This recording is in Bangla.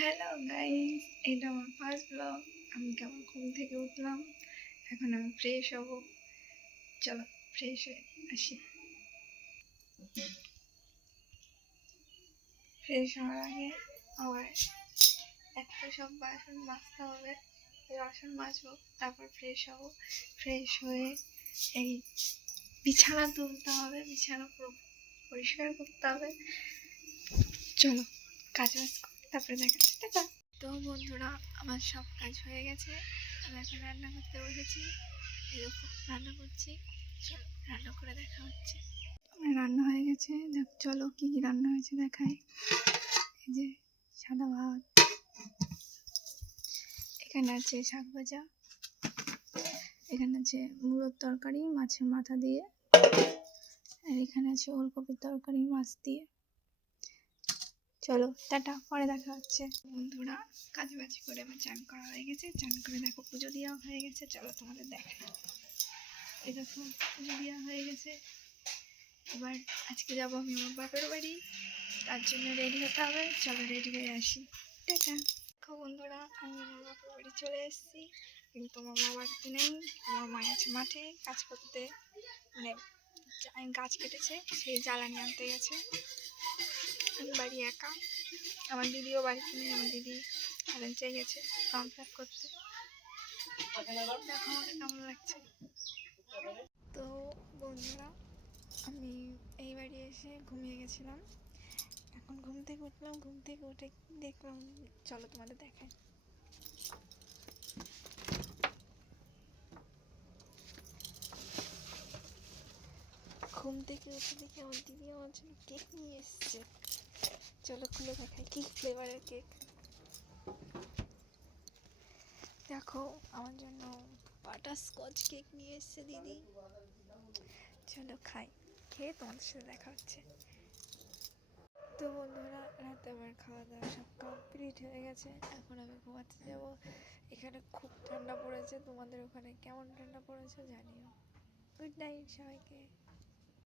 হ্যালো গাইস, এটা আমার ফার্স্ট ব্লগ। আমি কেমন ঘুম থেকে উঠলাম, এখন আমি ফ্রেশ হব। চলো ফ্রেশ হয়ে আসি। ফ্রেশ হওয়ার আগে আবার একটা সব বাসন মাজতে হবে। বাসন মাজবো, তারপর ফ্রেশ হব। ফ্রেশ হয়ে এই বিছানা তুলতে হবে, বিছানা পুরো পরিষ্কার করতে হবে। চলো কাজ বাজ তারপরে দেখা যাচ্ছে। তো বন্ধুরা, আমার সব কাজ হয়ে গেছে। আমি এখন রান্না করতে বসেছি। এরকম রান্না করছি, চলো রান্না করে দেখা হচ্ছে। আমার রান্না হয়ে গেছে, চলো কি কি রান্না হয়েছে দেখাই। এই যে সাদা ভাত, এখানে আছে শাক ভাজা, এখানে আছে মুড়োর তরকারি মাছের মাথা দিয়ে, আর এখানে আছে ওলকপির তরকারি মাছ দিয়ে। চলো টাটা, পরে দেখা হচ্ছে। বন্ধুরা, কাজ বাজ করে আমার চান করা হয়ে গেছে। চান করে দেখো পুজো দেওয়া হয়ে গেছে। চলো তোমাদের দেখাই। এই দেখো পুজো দেওয়া হয়ে গেছে। এবার আজকে যাবো আমি আমার বাপের বাড়ি, তার জন্য রেডি হতে হবে। চলো রেডি হয়ে আসি, টাটা। দেখো বন্ধুরা, আমি আমার বাপের বাড়ি চলে এসেছি, কিন্তু আমার মা বাড়িতে নেই। আমার মা আছে মাঠে কাজ করতে, মানে গাছ কেটেছে, সেই জ্বালানি আনতে গেছে। আমি বাড়ি একা, আমার দিদিও বাড়িতে নেই। আমার দিদি চ্যালেঞ্জে গেছে ফর্ম ফিল আপ করতে। দেখো আমাকে কেমন লাগছে। তো বন্ধুরা, আমি এই বাড়ি এসে ঘুমিয়ে গেছিলাম। এখন ঘুম থেকে উঠলাম, ঘুম থেকে উঠে দেখলাম, চলো তোমাদের দেখাই। ঘুম থেকে উঠে দেখি আমার দিদি আমার জন্য কেক নিয়ে এসছে। চলো খুলে দেখাই কি ফ্লেভারের কেক। দেখো আমার জন্য বাটারস্কচ কেক নিয়ে এসছে দিদি। চলো খাই, খেয়ে তোমাদের সাথে দেখা হচ্ছে। তো বন্ধুরা, রাতে আমার খাওয়া দাওয়া সব কমপ্লিট হয়ে গেছে। এখন আমি ঘুমাতে যাব। এখানে খুব ঠান্ডা পড়েছে, তোমাদের ওখানে কেমন ঠান্ডা পড়েছে জানিও। গুড নাইট সবাইকে।